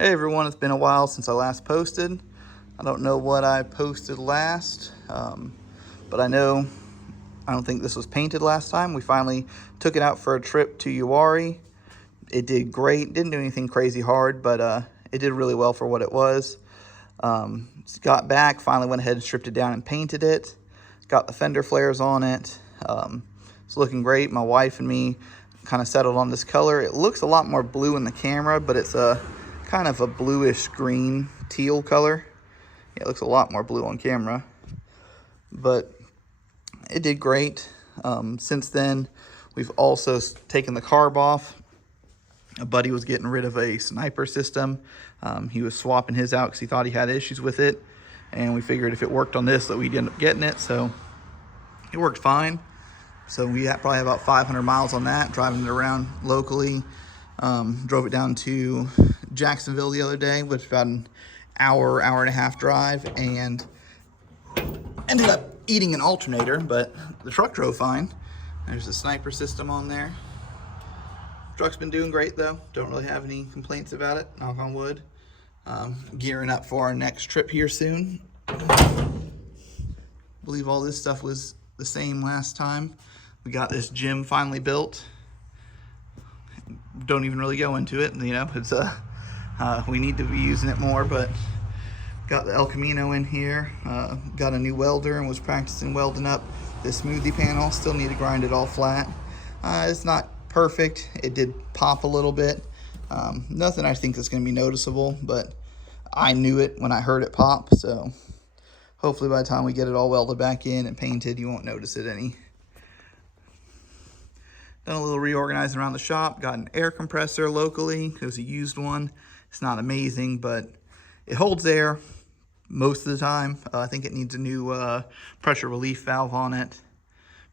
Hey everyone, it's been a while since I last posted. I don't know what I posted last, but I don't think this was painted last time. We finally took it out for a trip to Uwharrie. It did great, didn't do anything crazy hard, but it did really well for what it was. Got back, finally went ahead and stripped it down and painted it. Got the fender flares on it. It's looking great. My wife and me kind of settled on this color. It looks a lot more blue in the camera, but it's a kind of a bluish green teal color. Yeah, it looks a lot more blue on camera, but it did great. Since then, we've also taken the carb off. A buddy was getting rid of a sniper system. He was swapping his out because he thought he had issues with it, and we figured if it worked on this that we'd end up getting it, so it worked fine. So we probably have about 500 miles on that, driving it around locally. Drove it down to Jacksonville the other day, which was about an hour and a half drive, and ended up eating an alternator, but the truck drove fine. There's the sniper system on there. Truck's been doing great though. Don't really have any complaints about it, knock on wood. Gearing up for our next trip here soon. I believe all this stuff was the same last time. We got this gym finally built. Don't even really go into it, you know, it's we need to be using it more, but got the El Camino in here. Got a new welder and was practicing welding up this smoothie panel. Still need to grind it all flat. It's not perfect. It did pop a little bit. Nothing I think is going to be noticeable, but I knew it when I heard it pop, so hopefully by the time we get it all welded back in and painted, you won't notice it any. Done a little reorganizing around the shop. Got an air compressor locally. It was a used one. It's not amazing, but it holds air most of the time. I think it needs a new pressure relief valve on it,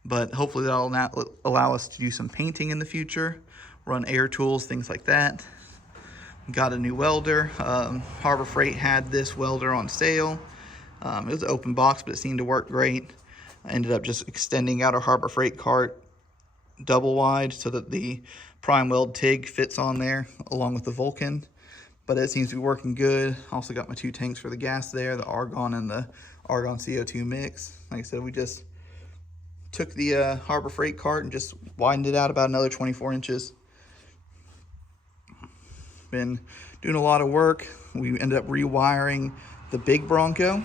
but hopefully that'll allow us to do some painting in the future, run air tools, things like that. Got a new welder. Harbor Freight had this welder on sale. It was an open box, but it seemed to work great. I ended up just extending out our Harbor Freight cart double wide so that the prime weld TIG fits on there along with the Vulcan, but it seems to be working good. Also got my 2 tanks for the gas there, the Argon and the Argon CO2 mix. Like I said, we just took the Harbor Freight cart and just widened it out about another 24 inches. Been doing a lot of work. We ended up rewiring the big Bronco.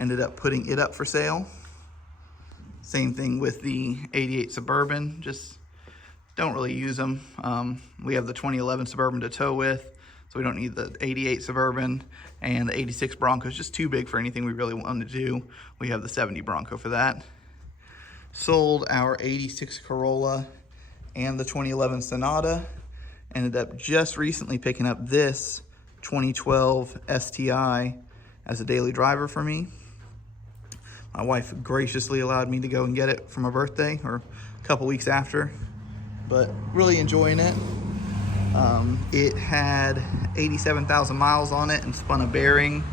Ended up putting it up for sale. Same thing with the 88 Suburban, just don't really use them. We have the 2011 Suburban to tow with, so we don't need the 88 Suburban, and the 86 Bronco is just too big for anything we really wanted to do. We have the 70 Bronco for that. Sold our 86 Corolla and the 2011 Sonata. Ended up just recently picking up this 2012 STI as a daily driver for me. My wife graciously allowed me to go and get it for my birthday, or a couple weeks after, but really enjoying it. It had 87,000 miles on it and spun a bearing.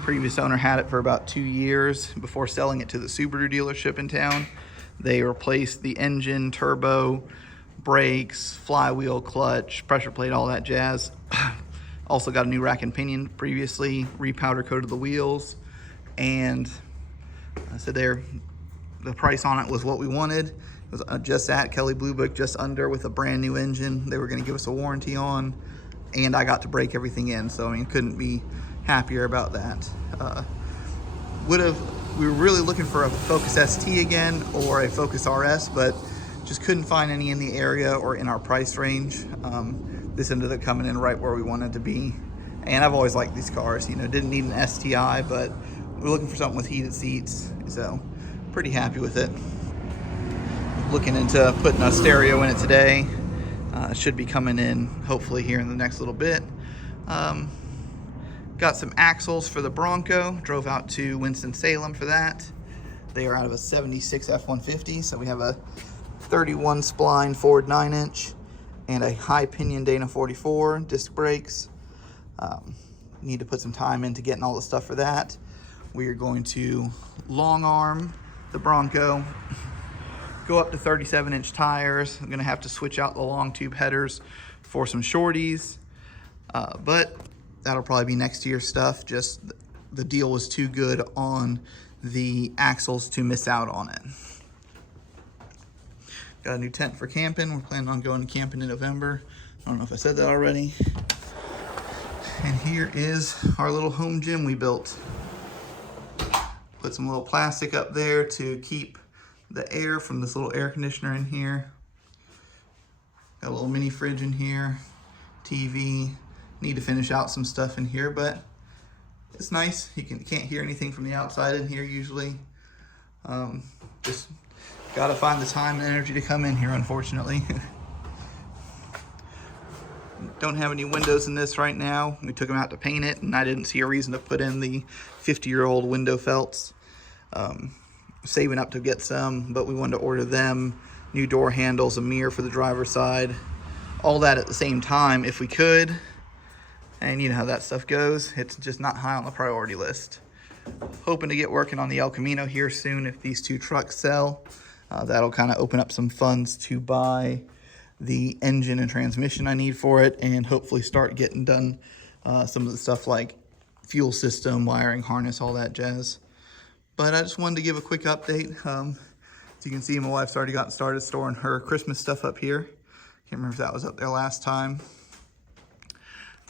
Previous owner had it for about 2 years before selling it to the Subaru dealership in town. They replaced the engine, turbo, brakes, flywheel, clutch, pressure plate, all that jazz. Also got a new rack and pinion previously, repowder coated the wheels, and so there, the price on it was what we wanted. It was just at Kelley Blue Book, just under, with a brand new engine they were going to give us a warranty on, and I got to break everything in, so I mean, couldn't be happier about that. We were really looking for a Focus ST again or a Focus RS, but just couldn't find any in the area or in our price range. This ended up coming in right where we wanted to be, and I've always liked these cars. You know, didn't need an STI, but we're looking for something with heated seats, so pretty happy with it. Looking into putting a stereo in it today. Should be coming in hopefully here in the next little bit. Got some axles for the Bronco. Drove out to Winston-Salem for that. They are out of a 76 F-150, so we have a 31 spline Ford 9-inch and a high pinion Dana 44 disc brakes. Need to put some time into getting all the stuff for that. We are going to long arm the Bronco, go up to 37-inch tires. I'm gonna have to switch out the long tube headers for some shorties, but that'll probably be next year's stuff. Just the deal was too good on the axles to miss out on it. Got a new tent for camping. We're planning on going camping in November. I don't know if I said that already. And here is our little home gym we built. Put some little plastic up there to keep the air from this little air conditioner in here. Got a little mini fridge in here, TV. Need to finish out some stuff in here, but it's nice. You can't hear anything from the outside in here usually. Just gotta find the time and energy to come in here, unfortunately. Don't have any windows in this right now. We took them out to paint it, and I didn't see a reason to put in the 50-year-old window felts. Saving up to get some, but we wanted to order them. New door handles, a mirror for the driver's side. All that at the same time if we could. And you know how that stuff goes. It's just not high on the priority list. Hoping to get working on the El Camino here soon if these 2 trucks sell. That'll kind of open up some funds to buy the engine and transmission I need for it, and hopefully start getting done some of the stuff like fuel system, wiring, harness, all that jazz. But I just wanted to give a quick update. As you can see, my wife's already gotten started storing her Christmas stuff up here. Can't remember if that was up there last time.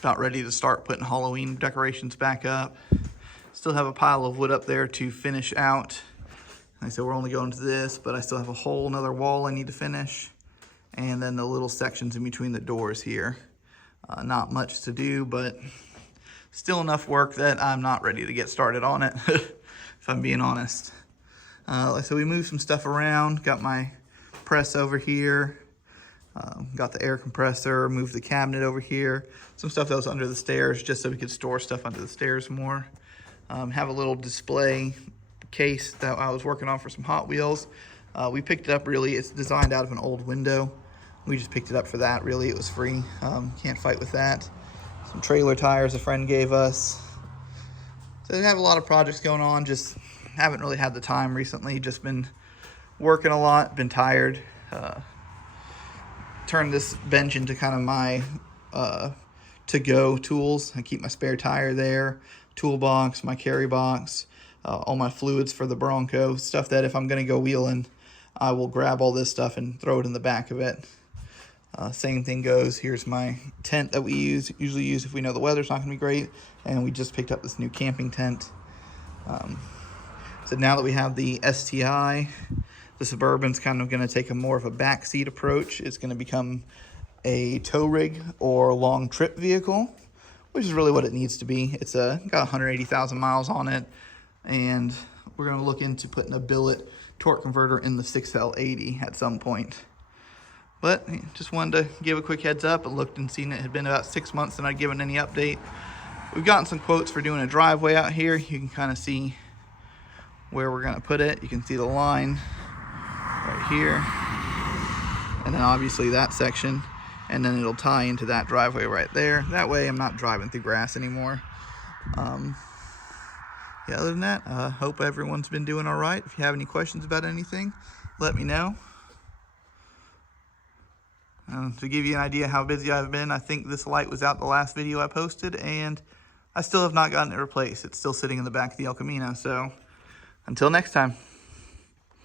About ready to start putting Halloween decorations back up. Still have a pile of wood up there to finish out. Like I said, we're only going to this, but I still have a whole nother wall I need to finish. And then the little sections in between the doors here. Not much to do, but still enough work that I'm not ready to get started on it, if I'm being honest. So we moved some stuff around. Got my press over here. Got the air compressor, moved the cabinet over here. Some stuff that was under the stairs just so we could store stuff under the stairs more. Have a little display case that I was working on for some Hot Wheels. We picked it up really, it's designed out of an old window. We just picked it up for that, really, it was free. Can't fight with that. Some trailer tires a friend gave us. So I have a lot of projects going on, just haven't really had the time recently. Just been working a lot, been tired. Turned this bench into kind of my to-go tools. I keep my spare tire there, toolbox, my carry box, all my fluids for the Bronco, stuff that if I'm gonna go wheeling, I will grab all this stuff and throw it in the back of it. Same thing goes, here's my tent that we usually use if we know the weather's not gonna be great, and we just picked up this new camping tent. So now that we have the STI, the Suburban's kind of gonna take a more of a backseat approach. It's gonna become a tow rig or long trip vehicle, which is really what it needs to be. It's got 180,000 miles on it, and we're gonna look into putting a billet torque converter in the 6L80 at some point. But just wanted to give a quick heads up. I looked and seen it had been about 6 months since I'd given any update. We've gotten some quotes for doing a driveway out here. You can kind of see where we're gonna put it. You can see the line right here, and then obviously that section, and then it'll tie into that driveway right there. That way I'm not driving through grass anymore. Yeah, other than that, hope everyone's been doing all right. If you have any questions about anything, let me know. To give you an idea how busy I've been, I think this light was out the last video I posted, and I still have not gotten it replaced. It's still sitting in the back of the El Camino. So until next time.